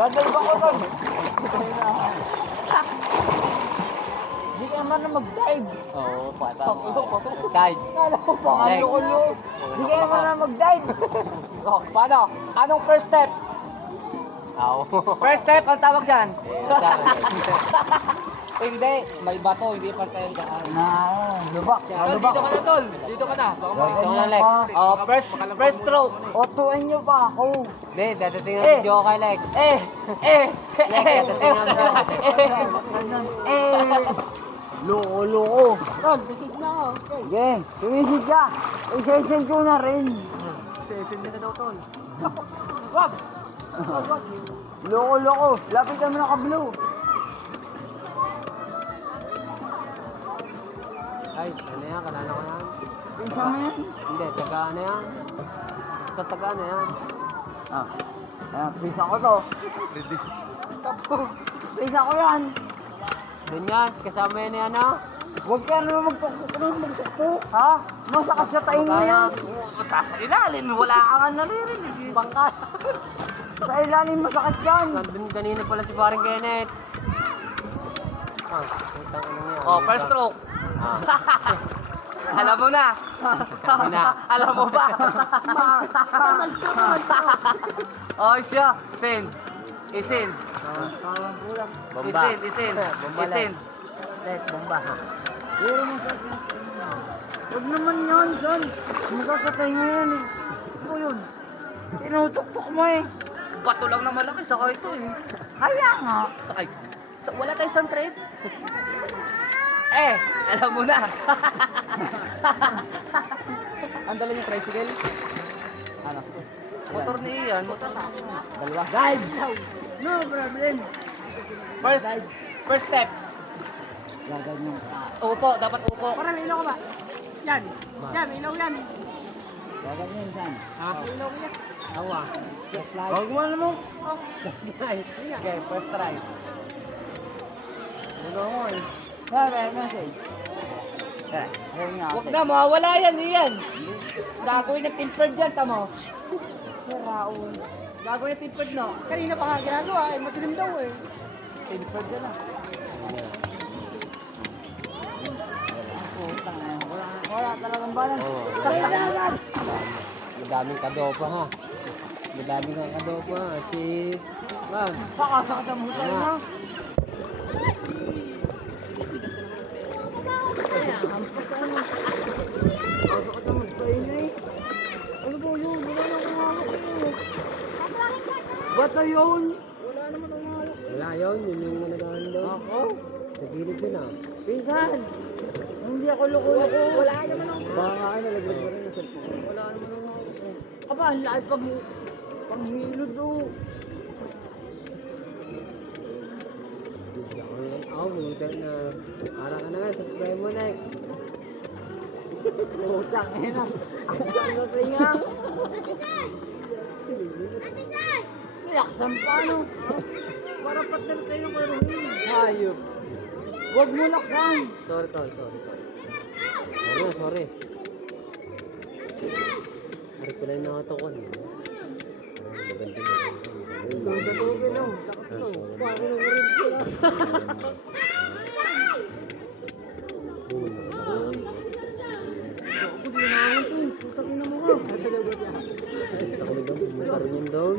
Dadalba ko doon. Hindi ka man na mag-dive. Oo, patang. Guide. Kala ko pa ang Leg. lolo. Hindi ka man na mag-dive. Oh, paano? Anong first step? Oo. First step, ang tawag dyan? Eh, Hindi, may bato, hindi pa tayong daan. Lubak. Tol, dito ka na, Tol. Dito ka na. Baka may... Ito na, Leg. Oh, first stroke. Otuin nyo pa ako. Hindi, dadating ang video kay Leg. Loko-loko. Tol, pisid na ako. Sige, tumisid ka. Isesend ko na rin. Sesend na daw, Tol. Wag! Loko-loko. Lapitan mo na ka-blue. Ay, ano yan? Kalala ko yan. Pinsa mo yan? Hindi, taga ano yan? Basta taga ano yan? Ayan, pinsa ko to. Pinsa ko yan. Doon yan, kasama yan yan ha? Huwag ka naman magtuktok. Ha? Masakit sa taing mo yan. Sa ilalim, wala ka nga naririnig. Bangka. Sa ilalim masakit yan. Nandun kanina pala si paring Kenneth. Putang ina niya. Oh, first stroke. Alam mo na. Alam mo ba? Oh, siya. Send. Isend. Bomba. Isend. Bomba Isend. Tek, bomba. Pero masakit yan. Huwag naman yun, son. Magkakatay nga yan eh. Ano yun? Tinutuktok mo eh. Bato lang na malaki, saka ito eh. Kaya nga. Ay, wala tayo sa trade. Alam mo na. Ang dala yung tricycle? Ano? Motor ni Ian, motor na. Dalawa? Dive! No problem. First step. Gaganyan ka. Upo, dapat upo. Parang ilaw ka ba? Yan. Yan, ilaw yan. Gaganyan saan? Ha? Ilaw yan. Awa. Just like. Huwag mo naman. Okay, first try. Ano mo eh. May message. Ayun nga. Huwag na, mawawala yan, Ian. Gagawin ng tempered dyan, tamo. Raul. Gagawin ng tempered, no? Kanina pa nga ginagawa, eh, masilim daw eh. Tempered dyan, ah. Putang na. Wala talagang balance. Oo. Kailangan. Madaming kadopa ha. Madaming kang kadopa ha. Si... Ma'am. Pakasakit ang hutay na. Pakasakit ang hutay na eh. Ano ba yun? Wala na akong hawak eh. Ba't na yun? Wala naman ang mahalo. Wala yun. Yun yung nagahan doon. Ako? Sa gilid yun ha. Pinsan. Hindi ako loko-loko. Wala naman ang Baka ay nalaglag mo rin ang cellphone. Wala naman ang mahalo. Aba, ang laki panghilod oh. Bigla ko yan. Ako, buta na. Para ka na nga. Subscribe mo na eh. Putang ina. Ang ganda sa inga. Nilaksan pa no. Para patnan kayo ng karuhin. Hayop. Huwag mo laksan. Sorry tol, sorry tol. Sorry, sorry. Sorry pala yung nakatakuan. Maganda na. Tututugin no. Lakas no. Bakit mo rin sila? Ako di na ako ito. Putang ina mo ka. Ako na doon, pumunta rin yun doon.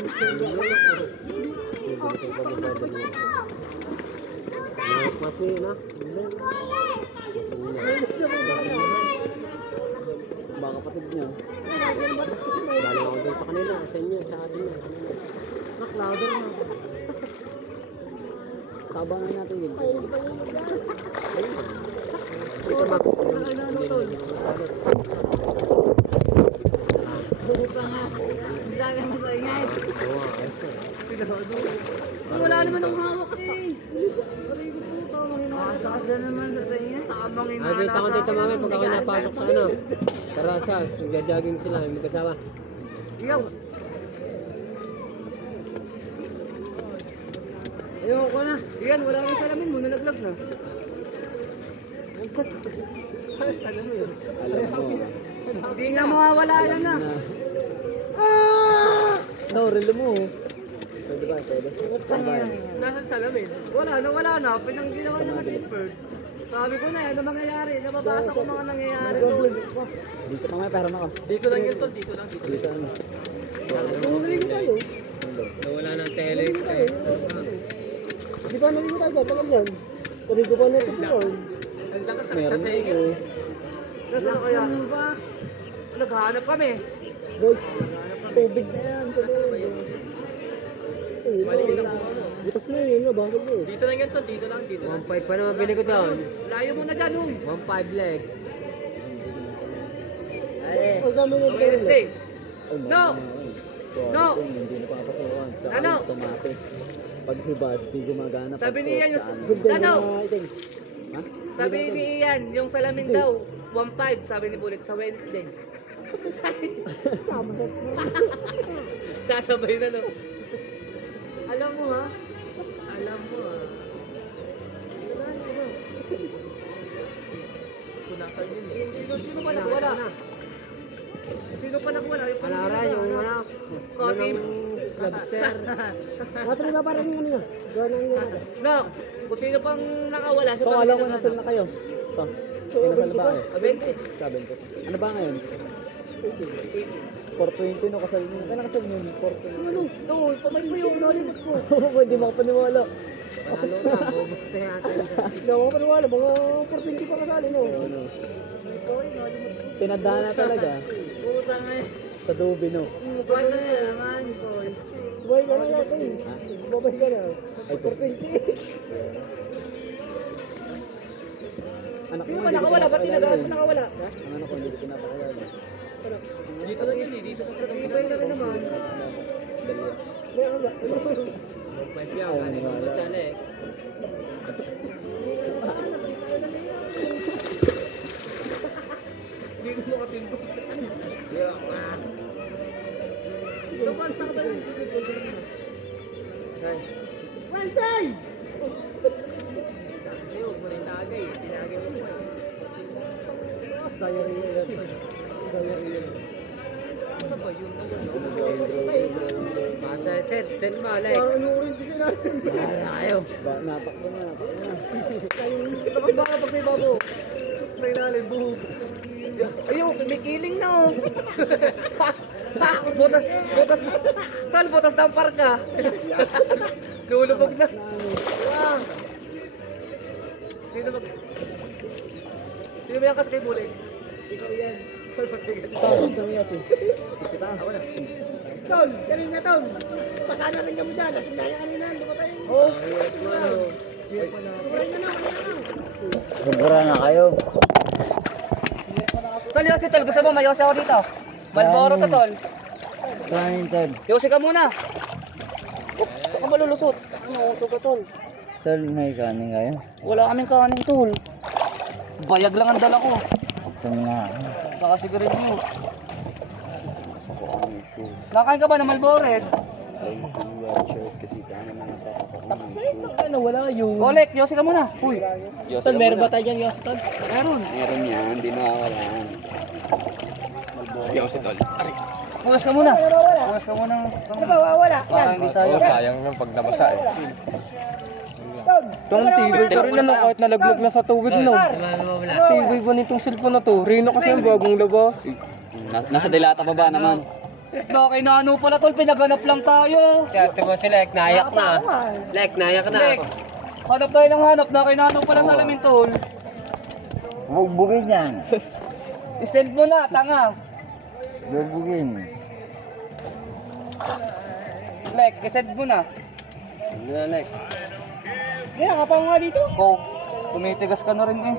Masih na. Baka kapatid niya. Galing ako doon sa kanila, sa inyo, sa atin na. Louder mo. Tabangan natin yun. Ito mak. Buka nga. Lagay mo sa ingay. Wala naman ang hawak eh. Aray ko po, tamang Sakit na naman sa ingay. Tamang Ay, inala kita ko dito mami pag ako napasok sa ano. Karasas, nagja-jogging sila, magkasama. Iyaw. Ayoko na. Yan, wala nang salamin mo, nalaglag na. Alam mo yun. Alam mo. Hindi na mawawala yan na. Daw, relo mo. Pwede ba? Pwede. Nasa salamin. Wala na. Pinangginawa na ng tempered. Sabi ko na, ano mangyayari? Nababasa ko mga nangyayari doon. Dito pa nga, pera na ka. Dito lang yun, tol. Dito lang. Dito ano. Naligo tayo. Nawala ng tele. Di ba naligo tayo? Tagal yan. Naligo pa natin yun. Ang lakas sa Meron tigil. eh. Nasaan kaya? Naghahanap kami. Boy, tubig na yan. Tuloy. Maliit ang ano. Butas na yun. Nabangkot mo. Dito lang yun, tol. Dito lang. 1.5 pa naman bili ko doon. Layo mo na dyan, uy. 1.5 leg. Ang dami ng Wednesday. No! No! Hindi na papasukan. Saka Ano? yung tomate. Pag hubad, di gumagana. Sabi Pag niya yung... sauce, Ano? iting. Ha? Sabi ni Ian, yung salamin daw, 1.5, sabi ni Bullet, sa Wednesday. Sasabay na, no? Alam mo, ha? Alam mo, ha? Punasan yun, eh. Sino pa nagwala? Sino pa nagwala? Alara, yung ano, Kotim. lobster. Matri ba parang yung ano nga? Gawa na yung ano. No, kung sino pang nakawala, So, alam ko nasul na kayo. Ito. Kinasal ba kayo? 20. Sabi ko. Ano ba ngayon? 420 no kasal niyo. Kailan kasal niyo? 420. Ano? Tol, pamay mo yung nalimot ko. Pwede makapaniwala. Panalo na, bubos na natin. Hindi ako paniwala. Mga 420 pa kasali, no? Pinadaan na talaga. Putang eh. Sa dubi no. Paano yan naman, boy? Buhay ka na natin. Ha? Babay ka na. Ay, 420. Anak Sino mo, pa hindi ko nakawala? Ba't pinapakilala tinagaan eh. mo nakawala? Ang anak ko, hindi ko pinapakilala. Dito lang yun eh, dito sa Ibay na rin naman. Dali. Meron ba? Ay, maniwala. Hindi ko makatimbo. Ito ba, saan ka ba yung Wednesday! Hindi, huwag mo na yung tagay. Tinagay mo mo eh. Saya rin yun. Saya rin yun. Ano ba yun? Masa, set mo, like. Parang inuurin kasi natin. Ayaw. Natakbo na. Tapos baka pag may babo. May nalim, buhok. Ayun, may kiling na oh. Butas. Saan butas na ang parka? Lulubog na. Ah. Sino ba yung kas kay Bulay? Ikaw yan. Tapos kami kasi. Ako na. Tol, kanina tol. Pasana rin kami dyan. Lasing na yan kanina. Lupa tayo. Oh. Tumaray na lang. Bubura na kayo. Tol, Yossi, tol. Gusto mo, may Yossi ako dito. Malboro to, tol. Kain, Tol. Yossi ka muna. Saan ka malulusot? Ano, ito ka, tol? Tol, may kanin kayo? Wala kaming kanin, tol. Bayag lang ang dala ko. Ito nga. Baka sigarilyo. Gusto ko ang issue. Nakain ka ba ng Malboret? Ay, shirt kasi dami na natatakot ang issue. Ano, wala yun. Olek, Yossi ka muna. Uy, Tol, meron ba tayo dyan, Yos? Tol? meron. Meron yan, hindi nawawalan. Yung si Tol. Bukas ka muna. Bukas ka muna. Ano ba, wala? Baka hindi Oh, sa'yo. sayang yung pag nabasa eh. Tol, Itong tibay pa rin ano, kahit nalaglag na sa tubig no. Tibay ba nitong cellphone na to? Rino kasi ang bagong labas. Nasa dilata pa ba naman? Kay Nano pala, tol. Pinaganap lang tayo. Kaya mo si Lek, nayak na. Lek, nayak Lek, hanap tayo ng hanap na kay Nano pala sa alamin, tol. Bugbugin yan. I-send mo na, tanga. Bugbugin. Lek, i-send mo na. Lek. Hindi, nakapaw nga dito. Go. Tumitigas ka na rin eh.